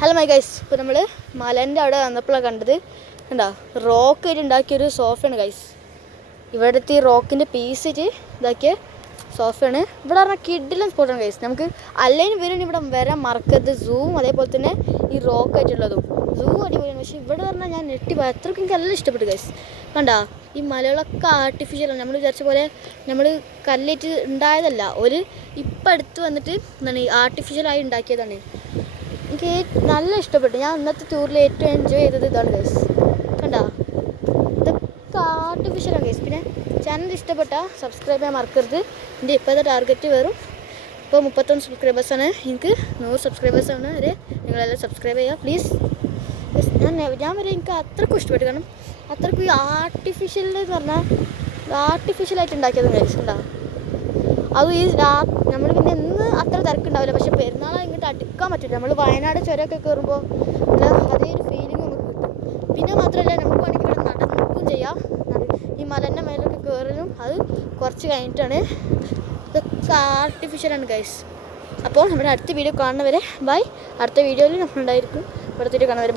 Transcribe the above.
Hello my guys, ഇപ്പോൾ നമ്മൾ മലേൻ്റെ അവിടെ വന്നപ്പോഴാണ് കണ്ടത്. കണ്ടോ, റോക്കായിട്ട് ഉണ്ടാക്കിയൊരു സോഫയാണ് ഗൈസ്. ഇവിടുത്തെ ഈ റോക്കിൻ്റെ പീസിട്ട് ഇതാക്കിയ സോഫയാണ്. ഇവിടെ പറഞ്ഞാൽ കിഡിലും സ്പോട്ടാണ് ഗൈസ്. നമുക്ക് അല്ലെങ്കിൽ വരും ഇവിടെ വരാൻ മറക്കരുത്. സൂവും അതേപോലെ തന്നെ ഈ റോക്കായിട്ടുള്ളതും സൂ അടിപൊളിയാണ്. പക്ഷേ ഇവിടെ പറഞ്ഞാൽ ഞാൻ ഞെട്ടിപ്പോയി. അത്രയ്ക്ക് എനിക്ക് എല്ലാം ഇഷ്ടപ്പെട്ടു ഗൈസ്. കണ്ടോ, ഈ മലകളൊക്കെ ആർട്ടിഫിഷ്യലാണ്. നമ്മൾ വിചാരിച്ച പോലെ നമ്മൾ കല്ലേറ്റ് ഉണ്ടായതല്ല. ഒരു ഇപ്പം അടുത്ത് വന്നിട്ട് എന്താണ് ഈ ആർട്ടിഫിഷ്യലായി ഉണ്ടാക്കിയതാണ്. എനിക്ക് നല്ല ഇഷ്ടപ്പെട്ടു. ഞാൻ ഇന്നത്തെ ടൂറിൽ ഏറ്റവും എൻജോയ് ചെയ്തത് ഇതാണ് ഗൈസ്. കണ്ടോ, ഇതൊക്കെ ആർട്ടിഫിഷ്യലാണ് ഗൈസ്. പിന്നെ ചാനൽ ഇഷ്ടപ്പെട്ടാൽ സബ്സ്ക്രൈബ് ചെയ്യാൻ മറക്കരുത്. എൻ്റെ ഇപ്പോഴത്തെ ടാർഗറ്റ് വെറും ഇപ്പോൾ 31 സബ്സ്ക്രൈബേഴ്സാണ്. എനിക്ക് 100 സബ്സ്ക്രൈബേഴ്സാണ് വരെ. നിങ്ങളെല്ലാം സബ്സ്ക്രൈബ് ചെയ്യുക പ്ലീസ്. ഞാൻ വരെ എനിക്ക് അത്രയ്ക്കും ഇഷ്ടപ്പെട്ടു. കാരണം അത്രയ്ക്കും ഈ ആർട്ടിഫിഷ്യൽ എന്ന് പറഞ്ഞാൽ ആർട്ടിഫിഷ്യലായിട്ട് ഉണ്ടാക്കിയത് ഗൈസ്. കണ്ടോ, അത് ഈ നമ്മൾ പിന്നെ ഇന്ന് അത്ര തിരക്കുണ്ടാവില്ല. പക്ഷെ പെരുന്നാളെ ഇങ്ങോട്ട് അടുക്കാൻ പറ്റില്ല. നമ്മൾ വയനാട് ചുരമൊക്കെ കയറുമ്പോൾ അതേ ഒരു ഫീലിംഗ് നമുക്ക് കിട്ടും. പിന്നെ മാത്രമല്ല, നമുക്ക് വേണമെങ്കിൽ ഇവിടെ നടക്കുകയും ചെയ്യാം. ഈ മലൻ്റെ മേലൊക്കെ കയറലും അത് കുറച്ച് കഴിഞ്ഞിട്ടാണ്. ഇതൊക്കെ ആർട്ടിഫിഷ്യലാണ് ഗൈസ്. അപ്പോൾ നമ്മുടെ അടുത്ത വീഡിയോ കാണുന്നവരെ ബൈ. അടുത്ത വീഡിയോയിൽ നമ്മളുണ്ടായിരിക്കും. ഇവിടുത്തെ വീഡിയോ കാണുന്നവരെ ബൈ.